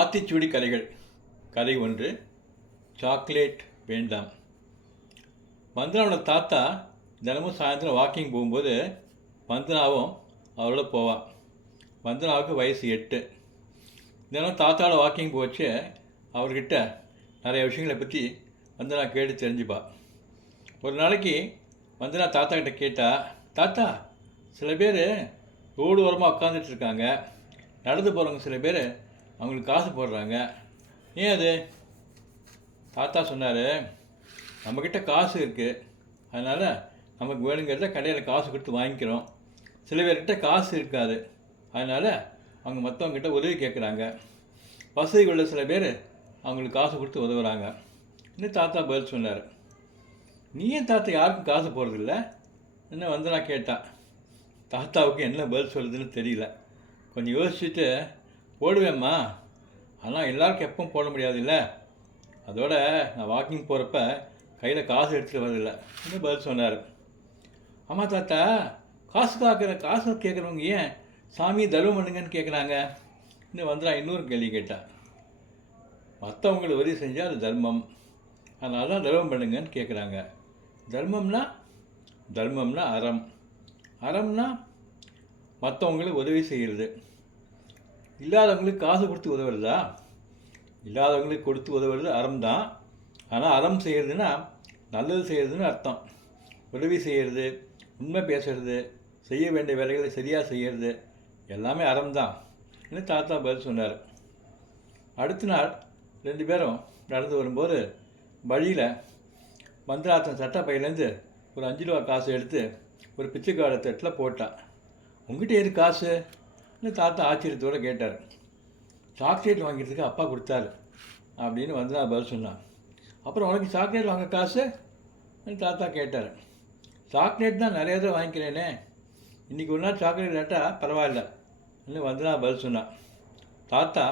ஆத்திச்சூடி கதைகள் கதை ஒன்று சாக்லேட் வேண்டாம். வந்தனாவோட தாத்தா தினமும் சாயந்தரம் வாக்கிங் போகும்போது வந்தனாவும் அவரோட போவான் வந்தனாவுக்கு வயசு எட்டு. தினம் தாத்தாவோட வாக்கிங் போச்சு. அவர்கிட்ட நிறைய விஷயங்களை பற்றி வந்தனா கேட்டு தெரிஞ்சுப்பா. ஒரு நாளைக்கு வந்தனா தாத்தா கிட்ட கேட்டா தாத்தா சில பேர் ரோடு ஓரமாக உட்காந்துட்டு இருக்காங்க. நடந்து போகிறவங்க சில பேர் அவங்களுக்கு காசு போடுறாங்க. ஏன் அது? தாத்தா சொன்னார் நம்மக்கிட்ட காசு இருக்குது அதனால் நமக்கு வேணுங்கிறத கடையில் காசு கொடுத்து வாங்கிக்கிறோம். சில பேர்கிட்ட காசு இருக்காது. அதனால் அவங்க மற்றவங்ககிட்ட உதவி கேட்குறாங்க வசதி உள்ள சில பேர் அவங்களுக்கு காசு கொடுத்து உதவுறாங்க. இன்னும் தாத்தா பதில் சொன்னார்? நீ ஏன் தாத்தா யாருக்கும் காசு போடுறதில்ல? என்ன வந்து நான் கேட்டான் தாத்தாவுக்கு என்ன பதில் சொல்கிறதுன்னு தெரியல. கொஞ்சம் யோசிச்சுட்டு போடுவேம்மா. ஆனால் எல்லாருக்கும் எப்பவும் போட முடியாதுல்ல. அதோட நான் வாக்கிங் போகிறப்ப கையில் காசு எடுத்துகிட்டு வரதில்லை இன்னும் பதில் சொன்னார்? ஆமாம் தாத்தா காசு காக்கிற காசு கேட்குறவங்க ஏன் சாமி தர்மம் பண்ணுங்கன்னு கேட்குறாங்க இன்னும் வந்துடா இன்னொரு கேள்வி கேட்டான் மற்றவங்களுக்கு உதவி செஞ்சால் அது தர்மம். அதனால தான் தர்மம் பண்ணுங்கன்னு கேட்குறாங்க தர்மம்னா தர்மம்னா அறம். அறம்னா மற்றவங்களுக்கு உதவி செய்கிறது இல்லாதவங்களுக்கு காசு கொடுத்து உதவுறதா? இல்லாதவங்களுக்கு கொடுத்து உதவுறது அறம் தான். ஆனால் அறம் செய்கிறதுனா நல்லது செய்கிறதுன்னு அர்த்தம். உதவி செய்கிறது உண்மை பேசுறது செய்ய வேண்டிய வேலைகளை சரியாக செய்கிறது எல்லாமே அறம் தான். என்று தாத்தா பதில் சொன்னார். அடுத்த நாள் ரெண்டு பேரும் நடந்து வரும்போது வழியில் மந்திராத்தன் சட்ட பையிலேருந்து ஒரு அஞ்சு ரூபா காசு எடுத்து ஒரு பிச்சைக்கார தட்டில் போட்டான் உங்ககிட்ட எது காசு? இன்னும் தாத்தா ஆச்சரியத்தோடு கேட்டார். சாக்லேட் வாங்கிறதுக்கு அப்பா கொடுத்தாரு. அப்படின்னு வந்து நான் பதில் சொன்னான். அப்புறம் உனக்கு சாக்லேட் வாங்க காசு? தாத்தா கேட்டார். சாக்லேட் தான் நிறைய தடவை வாங்கிக்கிறேனே. இன்றைக்கி ஒரு நாள் சாக்லேட் இல்லாட்டா பரவாயில்ல இன்னும் வந்தனா பதில் சொன்னான். தாத்தா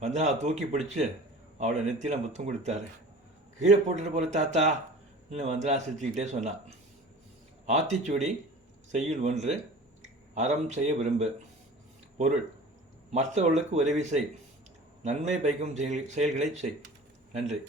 வந்தனா தூக்கி பிடிச்சி அவளை நெத்தியில் முத்தம் கொடுத்தாரு. கீழே போட்டுட்டு போகிற தாத்தா இன்னும் வந்தனா சிரிச்சுக்கிட்டே சொன்னான். ஆத்திச்சூடி செய்யுள் ஒன்று அறம் செய்ய விரும்பு. பொருள். மற்றவர்களுக்கு உதவி செய். நன்மை பயக்கும் செயல் செயல்களை செய். நன்றி.